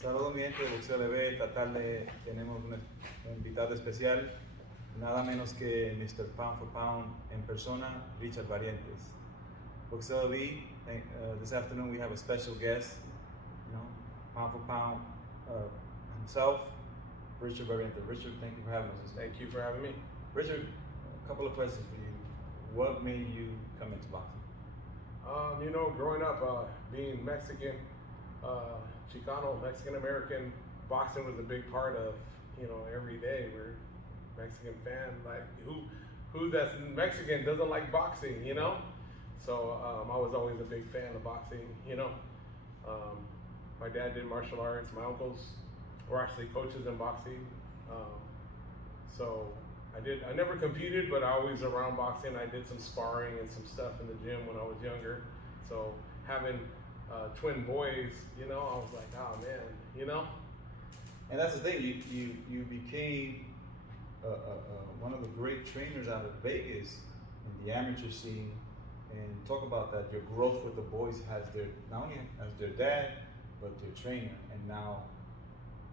Saludos mi gente de Boxeo LB. Esta tarde tenemos un invitado especial, nada menos que Mr. Pound for Pound en persona, Richard Barrientes. Boxeo LB, this afternoon we have a special guest, Pound for Pound himself, Richard Barrientes. Richard, thank you for having us. Thank you for having me. Richard, a couple of questions for you. What made you come into boxing? Growing up, being Mexican, Chicano, Mexican-American, boxing was a big part of, every day. We're Mexican fan, like who that's Mexican doesn't like boxing, So I was always a big fan of boxing, My dad did martial arts, my uncles were actually coaches in boxing. So I never competed, but I always around boxing. I did some sparring and some stuff in the gym when I was younger. So having twin boys, I was like, oh man, And that's the thing, you became one of the great trainers out of Vegas in the amateur scene. And talk about that, your growth with the boys has not only as their dad, but their trainer, and now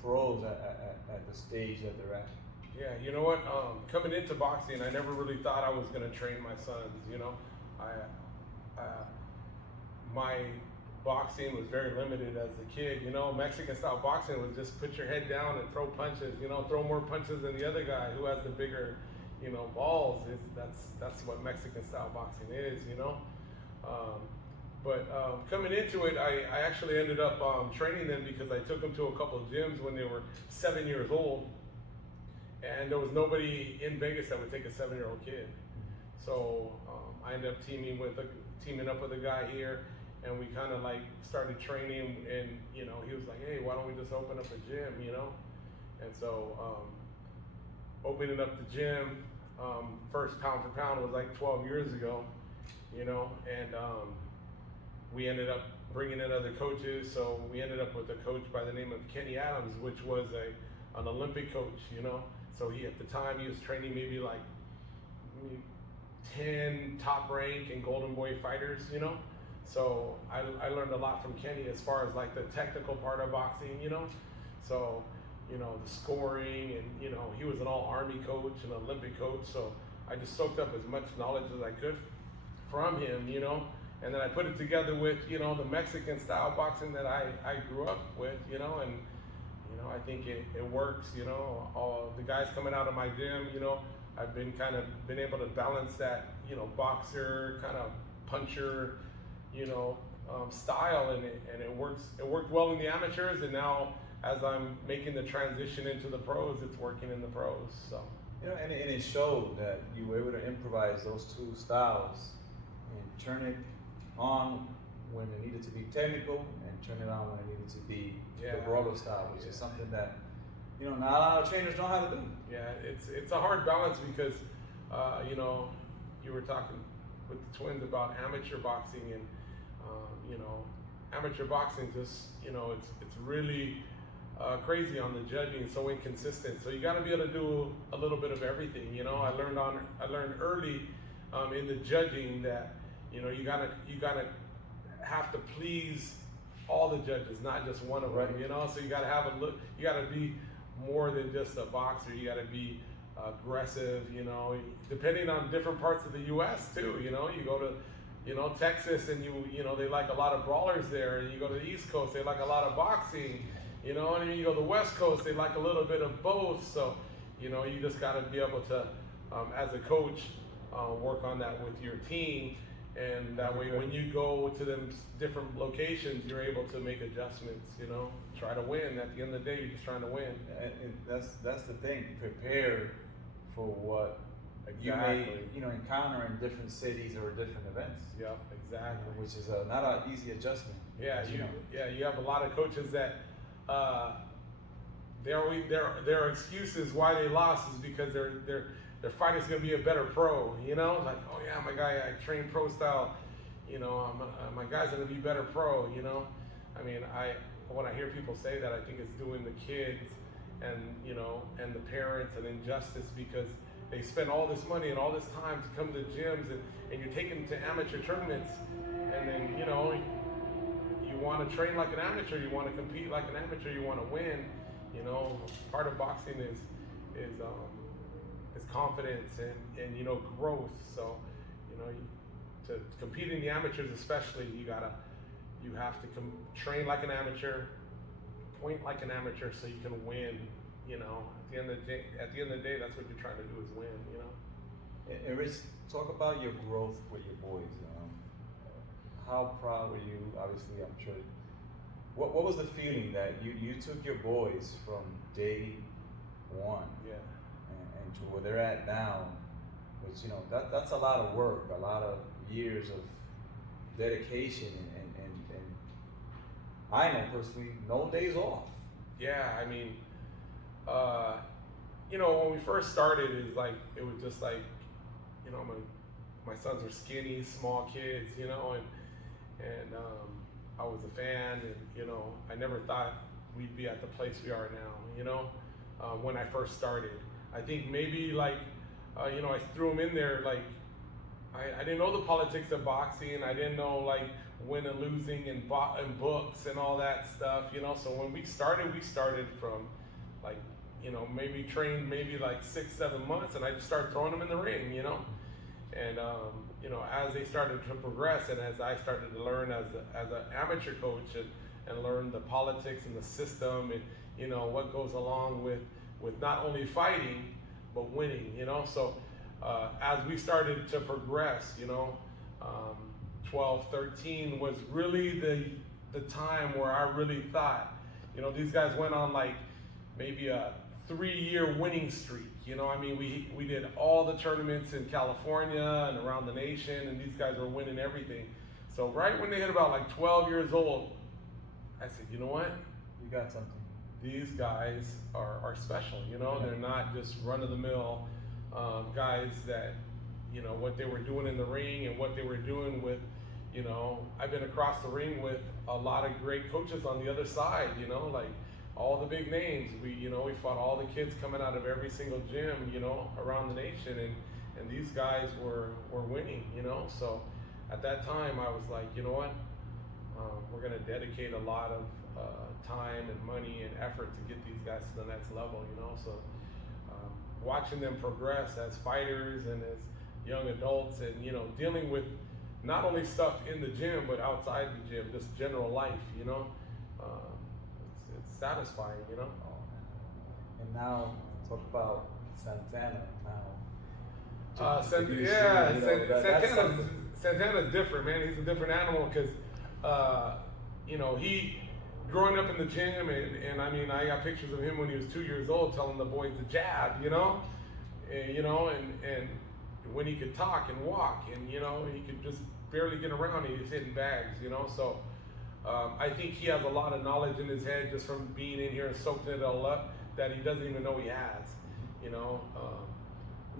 pros at the stage that they're at. Yeah, you know what? Coming into boxing, I never really thought I was going to train my sons. My boxing was very limited as a kid. Mexican style boxing was just put your head down and throw punches. Throw more punches than the other guy who has the bigger, balls. That's what Mexican style boxing is. But coming into it, I actually ended up training them because I took them to a couple of gyms when they were 7 years old. And there was nobody in Vegas that would take a 7-year-old kid. So I ended up teaming up with a guy here, and we kind of like started training. And he was like, "Hey, why don't we just open up a gym?" And so opening up the gym, first Pound for Pound was like 12 years ago, and we ended up bringing in other coaches. So we ended up with a coach by the name of Kenny Adams, which was an Olympic coach, So at the time he was training maybe like 10 top rank and Golden Boy fighters, So I learned a lot from Kenny as far as like the technical part of boxing, So, the scoring, and he was an all-Army coach, an Olympic coach. So I just soaked up as much knowledge as I could from him, And then I put it together with, the Mexican style boxing that I grew up with, and I think it works, all the guys coming out of my gym, I've been able to balance that, boxer, kind of puncher, style, and it works. It worked well in the amateurs, and now as I'm making the transition into the pros, it's working in the pros, so. And it showed that you were able to improvise those two styles and turn it on when it needed to be technical and turn it on when it needed to be the brawler style, which is something that not a lot of trainers know how to do. Yeah, it's a hard balance because you were talking with the twins about amateur boxing, and amateur boxing just it's really crazy on the judging, so inconsistent. So you got to be able to do a little bit of everything. I learned early in the judging that you gotta have to please all the judges, not just one of them. So you gotta have you gotta be more than just a boxer. You gotta be aggressive. Depending on different parts of the U.S. too. You go to Texas, and they like a lot of brawlers there, and you go to the East Coast, they like a lot of boxing. And then you go to the West Coast, they like a little bit of both. So you just gotta be able to, as a coach, work on that with your team. And that way, when you go to them different locations, you're able to make adjustments, try to win. At the end of the day, you're just trying to win. And that's the thing, prepare for what you may encounter in different cities or different events. Yep, exactly. Which is not an easy adjustment. Yeah, you have a lot of coaches that their excuses why they lost is because their fighter's gonna be a better pro, like, oh yeah, my guy, I train pro style, my guy's gonna be better pro, I mean, when I hear people say that, I think it's doing the kids and and the parents an injustice, because they spend all this money and all this time to come to gyms, and you're taking them to amateur tournaments, and then you want to train like an amateur, you want to compete like an amateur, you want to win. You know, part of boxing is confidence and you know, growth. So, you know, to compete in the amateurs especially, you have to train like an amateur, point like an amateur, so you can win. You know, at the end of the day, that's what you're trying to do, is win. You know. And Rich, talk about your growth with your boys. How proud were you? Obviously, I'm sure. What was the feeling that you took your boys from day one, and to where they're at now, which, you know, that's a lot of work, a lot of years of dedication, and I know personally, no days off. Yeah, I mean, you know, when we first started, it was just like, you know, my sons are skinny, small kids, you know, and I was a fan, and, you know, I never thought we'd be at the place we are now, you know, when I first started. I think maybe, like, you know, I threw them in there, like, I didn't know the politics of boxing. I didn't know, like, win and losing and books and all that stuff, you know. So when we started from, like, you know, maybe trained maybe like 6-7 months, and I just started throwing them in the ring, you know. And you know, as they started to progress, and as I started to learn as an amateur coach, and learn the politics and the system, and, you know, what goes along with not only fighting but winning, you know. So as we started to progress, you know, 12, 13 was really the time where I really thought, you know, these guys went on like maybe a 3-year winning streak. You know, I mean, we did all the tournaments in California and around the nation, and these guys were winning everything. So right when they hit about like 12 years old, I said, you know what? You got something. These guys are special, you know. Yeah. They're not just run-of-the-mill guys that, you know, what they were doing in the ring and what they were doing with, you know, I've been across the ring with a lot of great coaches on the other side, you know, like all the big names. We fought all the kids coming out of every single gym, you know, around the nation, and these guys were winning, you know. So at that time I was like, you know what, we're gonna dedicate a lot of time and money and effort to get these guys to the next level, you know. So watching them progress as fighters and as young adults, and, you know, dealing with not only stuff in the gym but outside the gym, just general life, you know, it's satisfying, you know. And now talk about Santana now. Santana's different, man. He's a different animal because, you know, he growing up in the gym, and I mean, I got pictures of him when he was 2 years old telling the boys to jab, you know, and when he could talk and walk, and, you know, he could just barely get around, he was hitting bags, you know. So I think he has a lot of knowledge in his head just from being in here and soaking it all up that he doesn't even know he has, you know.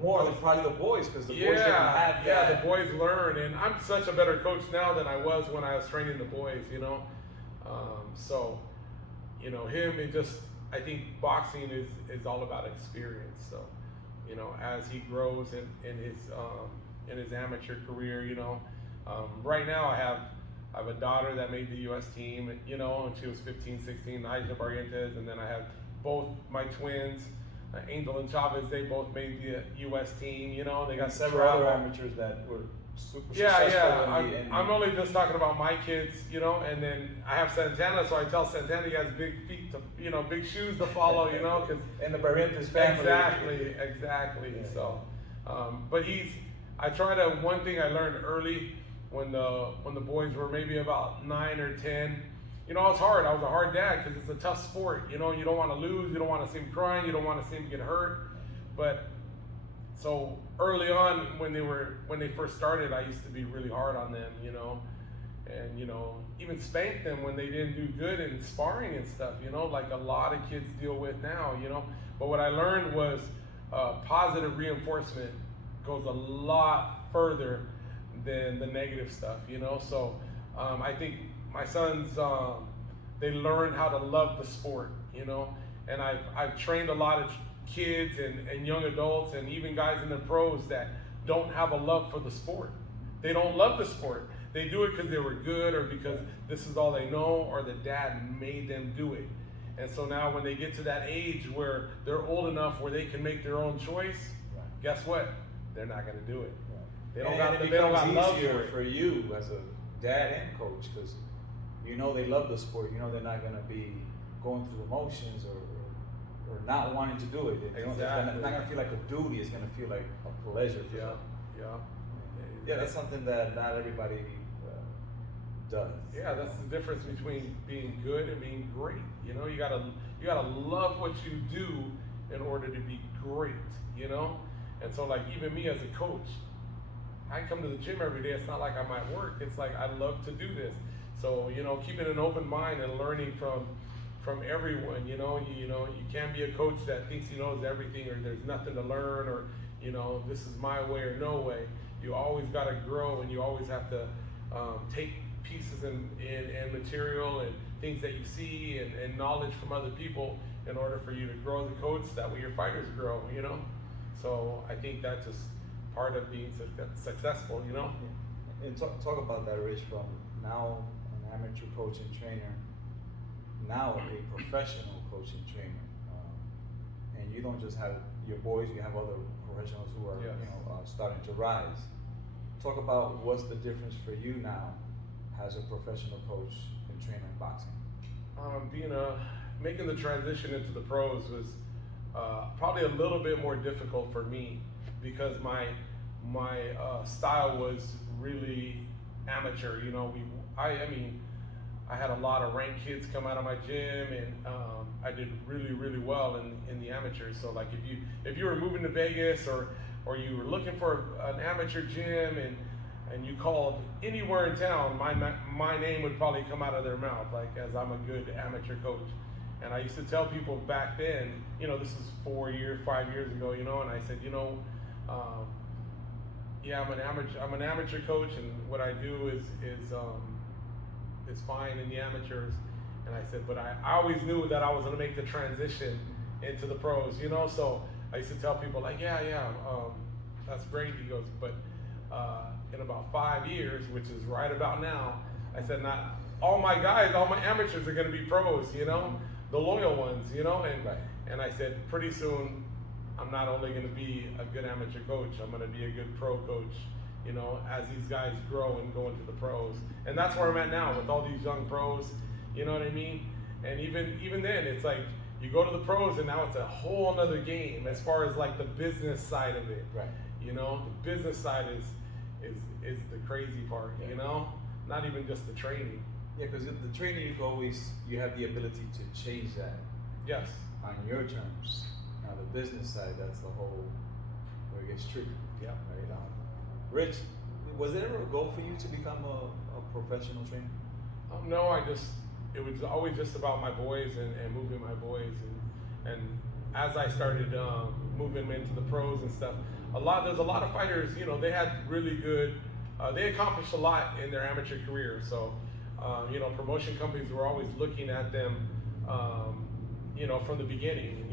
More than probably the boys, because the boys didn't have that. Yeah, the boys learn, and I'm such a better coach now than I was when I was training the boys, you know. So, you know, I think boxing is all about experience. So, you know, as he grows in his amateur career, you know, right now I have a daughter that made the U.S. team, you know, and she was 15, 16, COACH Barrientes, and then I have both my twins, Angel and Chavez. They both made the U.S. team, you know. They got several other amateurs that were super successful. Yeah. I'm only just talking about my kids, you know, and then I have Santana, so I tell Santana he has big feet to, you know, big shoes to follow, you know, because and the Barrientes family. Exactly. Yeah. So, but one thing I learned early when the boys were maybe about 9 or 10. You know, it's hard. I was a hard dad because it's a tough sport. You know, you don't want to lose. You don't want to see them crying. You don't want to see them get hurt. But so early on, when they first started, I used to be really hard on them, you know, and, you know, even spank them when they didn't do good in sparring and stuff, you know, like a lot of kids deal with now, you know. But what I learned was positive reinforcement goes a lot further than the negative stuff, you know. So I think my sons, they learn how to love the sport, you know, and I've trained a lot of kids and young adults and even guys in the pros that don't have a love for the sport. They don't love the sport. they do it because they were good, or because this is all they know, or the dad made them do it. And so now when they get to that age where they're old enough where they can make their own choice, guess what? They're not going to do it. They don't got love easier for you as a dad and coach, because you know they love the sport. You know they're not going to be going through emotions or not wanting to do it. It's not going to feel like a duty. It's going to feel like a pleasure. Yeah, that's something that not everybody does. Yeah, that's the difference between being good and being great. You know, you gotta love what you do in order to be great. You know, and so like even me as a coach, I come to the gym every day. It's not like I'm at work. It's like I love to do this. So you know, keeping an open mind and learning from everyone. You can't be a coach that thinks he knows everything, or there's nothing to learn, or this is my way or no way. You always got to grow, and you always have to take pieces and material and things that you see and knowledge from other people in order for you to grow as a coach. That way your fighters grow, So I think that's just part of being successful, And talk about that, Rich, from now an amateur coach and trainer, now a professional coach and trainer. And you don't just have your boys, you have other professionals who are starting to rise. Talk about what's the difference for you now as a professional coach and trainer in boxing. Making the transition into the pros was probably a little bit more difficult for me, because my style was really amateur. I had a lot of ranked kids come out of my gym, and I did really, really well in the amateurs. So like if you were moving to Vegas or you were looking for an amateur gym and you called anywhere in town, my name would probably come out of their mouth, like, as I'm a good amateur coach. And I used to tell people back then, this is 5 years ago, and I said, I'm an amateur coach, and what I do is fine in the amateurs. And I said, but I always knew that I was going to make the transition into the pros, So I used to tell people like, that's great. He goes, but in about 5 years, which is right about now, I said, not all my amateurs are going to be pros, the loyal ones, and I said, pretty soon, I'm not only going to be a good amateur coach, I'm going to be a good pro coach, as these guys grow and go into the pros. And that's where I'm at now with all these young pros, you know what I mean? And even then, it's like, you go to the pros and now it's a whole other game as far as like the business side of it. Right. The business side is the crazy part, not even just the training. Yeah, because the training, you have the ability to change that. Yes. On your terms. Now the business side, that's the whole where it gets tricky. Yeah. Right. Rich, was there ever a goal for you to become a professional trainer? No, it was always just about my boys and moving my boys, and as I started moving them into the pros and stuff, there's a lot of fighters, they had really good, they accomplished a lot in their amateur career. So, promotion companies were always looking at them, from the beginning,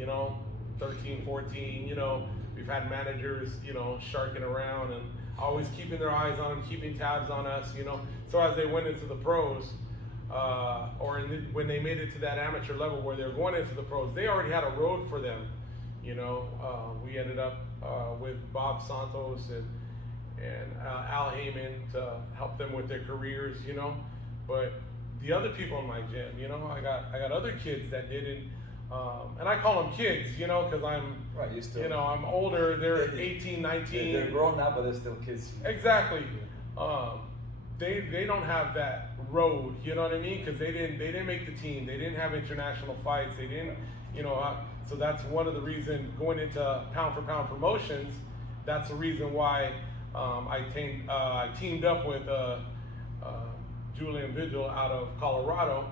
13, 14, we've had managers, sharking around and always keeping their eyes on them, keeping tabs on us, So as they went into the pros, when they made it to that amateur level where they're going into the pros, they already had a road for them. We ended up with Bob Santos and Al Heyman to help them with their careers, But the other people in my gym, I got other kids that didn't, and I call them kids, because I'm, right, you still, I'm older. They're 18, 19. They're grown now, but they're still kids. Exactly. They don't have that road, you know what I mean? Because they didn't make the team. They didn't have international fights. They didn't, so that's one of the reasons going into pound for pound promotions. That's the reason why I teamed up with Julian Vigil out of Colorado,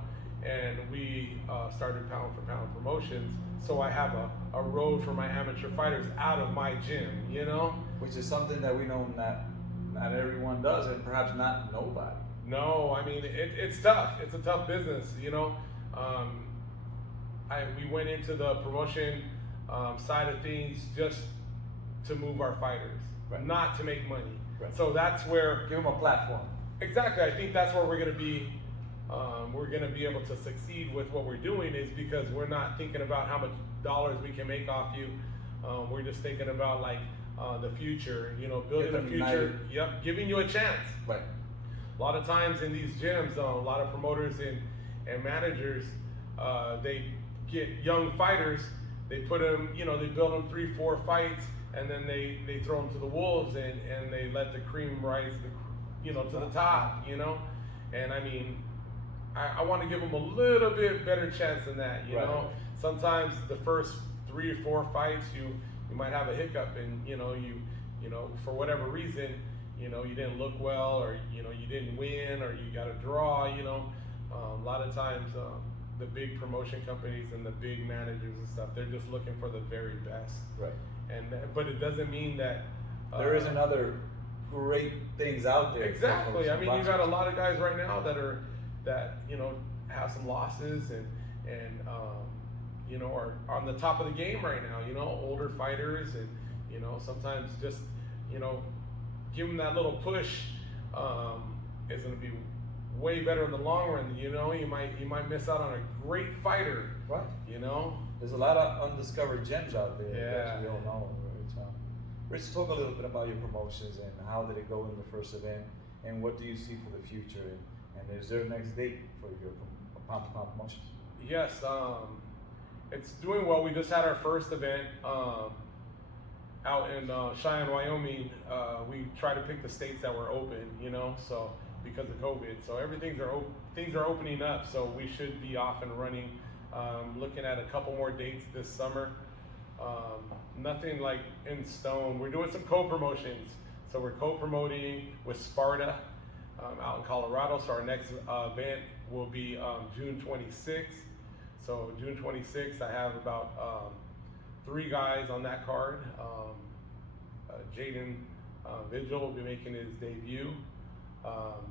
and we started pound for pound promotions. So I have a road for my amateur fighters out of my gym, Which is something that we know not everyone does, and perhaps not nobody. No, I mean, it's tough. It's a tough business, we went into the promotion side of things just to move our fighters, right, not to make money. Right. So that's where... Give them a platform. Exactly. I think that's where we're going to be. We're going to be able to succeed with what we're doing is because we're not thinking about how much dollars we can make off you. We're just thinking about like the future, you know, building a future. Yep, giving you a chance. Right. A lot of times in these gyms, a lot of promoters and managers, they get young fighters, they put them, you know, they build them 3-4 fights, and then they throw them to the wolves and they let the cream rise, you know, to the top, you know. And I mean, I want to give them a little bit better chance than that, you know. Sometimes the first 3 or 4 fights, you might have a hiccup, and you know for whatever reason, you know, you didn't look well, or you know you didn't win, or you got a draw, you know. A lot of times, the big promotion companies and the big managers and stuff, they're just looking for the very best. Right. And but it doesn't mean that there isn't other great things out there. Exactly. I mean, you got a lot of guys right now that you know have some losses and you know are on the top of the game right now. You know, older fighters, and you know sometimes just you know give them that little push is going to be way better in the long run. You know, you might miss out on a great fighter. Right. You know, there's a lot of undiscovered gems out there that we don't know. Rich, talk a little bit about your promotions and how did it go in the first event, and what do you see for the future, and is there a next date for your Pound for Pound promotions? Yes, it's doing well. We just had our first event out in Cheyenne, Wyoming. We try to pick the states that were open, you know, so because of COVID. So things are opening up, so we should be off and running. Looking at a couple more dates this summer. Nothing like in stone. We're doing some co-promotions. So we're co-promoting with Sparta out in Colorado. So our next event will be June 26th. So June 26th, I have about 3 guys on that card. Jaden Vigil will be making his debut.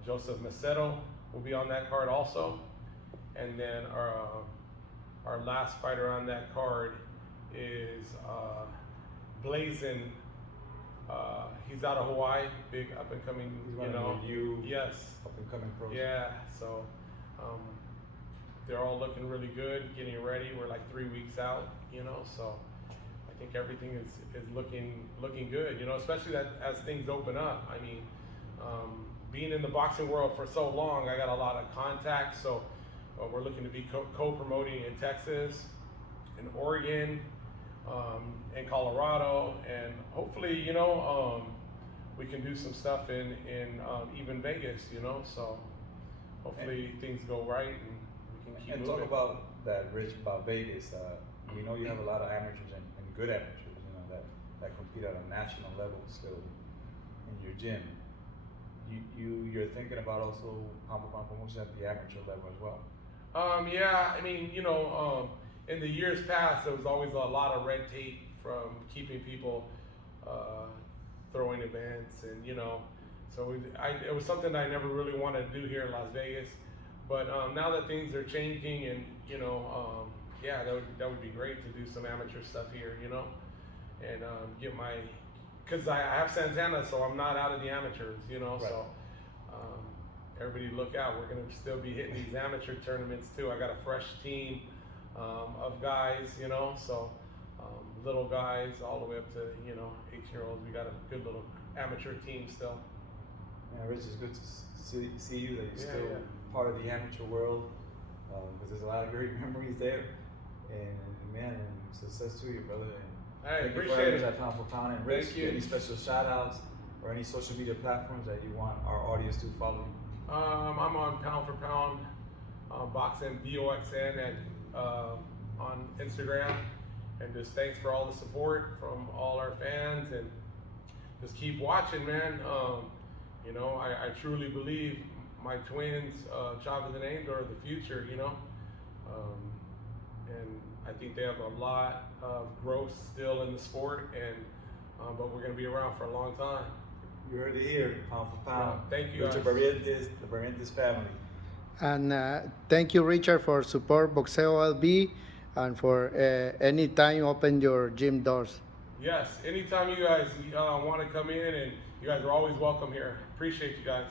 Joseph Macedo will be on that card also. And then our last fighter on that card is Blazin. He's out of Hawaii, big up and coming, you know. Yes. Up and coming pro. Yeah. So they're all looking really good, getting ready. We're like 3 weeks out, you know. So I think everything is looking good, you know. Especially that as things open up. I mean, being in the boxing world for so long, I got a lot of contacts. So we're looking to be co-promoting in Texas, in Oregon, in Colorado, and hopefully, you know, we can do some stuff in even Vegas, you know. So hopefully things go right and we can keep moving. Talk about that, Rich, about Vegas. We know you have a lot of amateurs and good amateurs, you know, that compete at a national level still in your gym. You're thinking about also Pound for Pound promotion at the amateur level as well. Yeah, I mean, you know, in the years past, there was always a lot of red tape from keeping people throwing events, and you know, so it was something I never really wanted to do here in Las Vegas. But now that things are changing, and you know, yeah, that would be great to do some amateur stuff here, you know, and get my, because I have Santana, so I'm not out of the amateurs, you know. Right. So everybody look out, we're gonna still be hitting these amateur tournaments too. I got a fresh team of guys, you know, so little guys all the way up to, you know, 18-year-olds. We got a good little amateur team still. Yeah, Rich, it's good to see you, that you're still part of the amateur world, because there's a lot of great memories there. And man, success to you, brother. And I thank appreciate you it. at Pound for Pound. And Rich, any special shout outs or any social media platforms that you want our audience to follow? I'm on Pound for Pound, Boxing BOXN on Instagram, and just thanks for all the support from all our fans, and just keep watching, man. You know, I truly believe my twins, Chavez and Angel, are the future, you know, and I think they have a lot of growth still in the sport, and but we're gonna be around for a long time. You heard it here, Pound for Pound. Yeah, thank you, Richard Barrientes, the Barrientes family. And thank you, Richard, for support Boxeo LB, and for any time open your gym doors. Yes, anytime you guys want to come in, and you guys are always welcome here. Appreciate you guys.